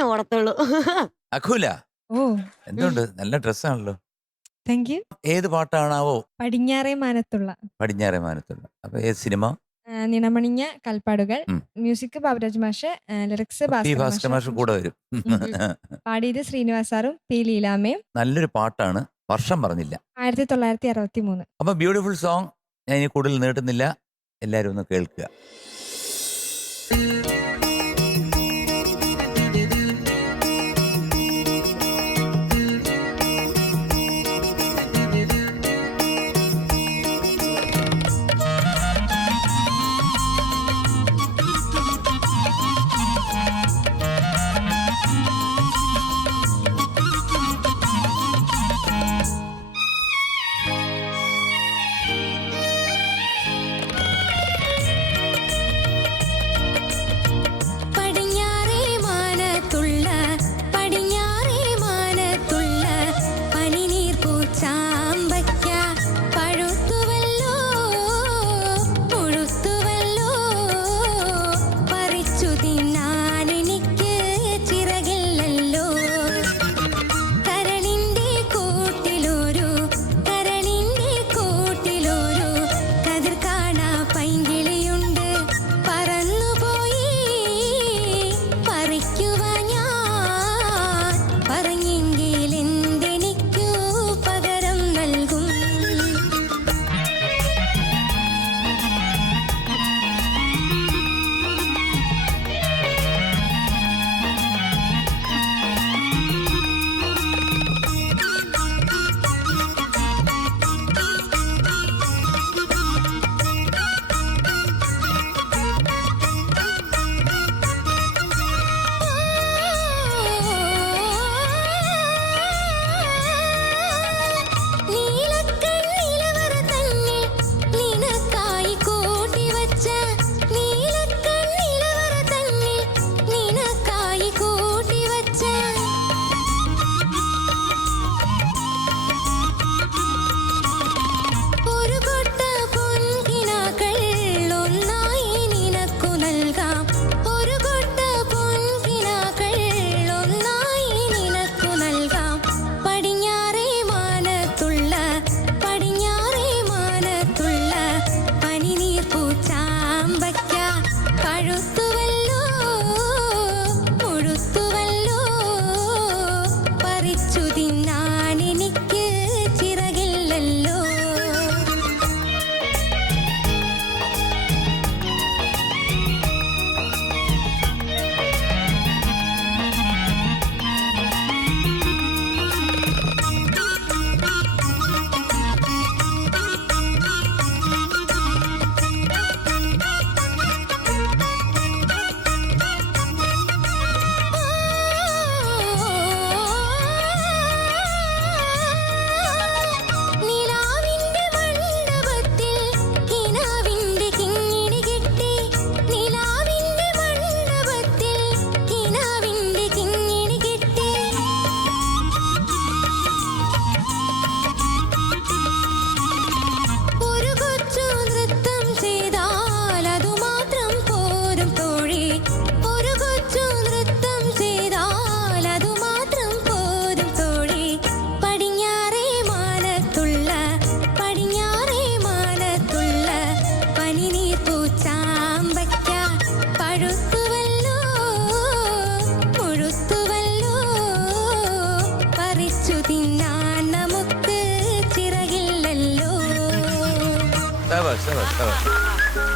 തന്നെ ഓടത്തുള്ളൂ. അഖുല ഓ എന്തുണ്ട്? നല്ല ഡ്രസ്സാണല്ലോ. Thank you. ഏത് പാട്ടാണാവോ? പടിഞ്ഞാറേ മാനത്തുള്ള പടിഞ്ഞാറേ മാനത്തുള്ള. അപ്പൊ ഏത് സിനിമ? നിണമണിഞ്ഞ കൽപ്പാടുകൾ. ഉം. മ്യൂസിക് ബാബുരാജ് മാഷ്, ലിറിക്സ് പി ഭാസ്കർ മാഷ് കൂടെ വരും. പാടിയത് ശ്രീനിവാസ് സാറും പി ലീലാമ്മയും. നല്ലൊരു പാട്ടാണ്. വർഷം പറഞ്ഞില്ല. 1963. അപ്പൊ ബ്യൂട്ടിഫുൾ സോങ്. ഞാൻ ഇനി കൂടുതൽ നീട്ടുന്നില്ല. എല്ലാരും ഒന്ന് കേൾക്കുക.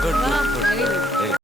Good.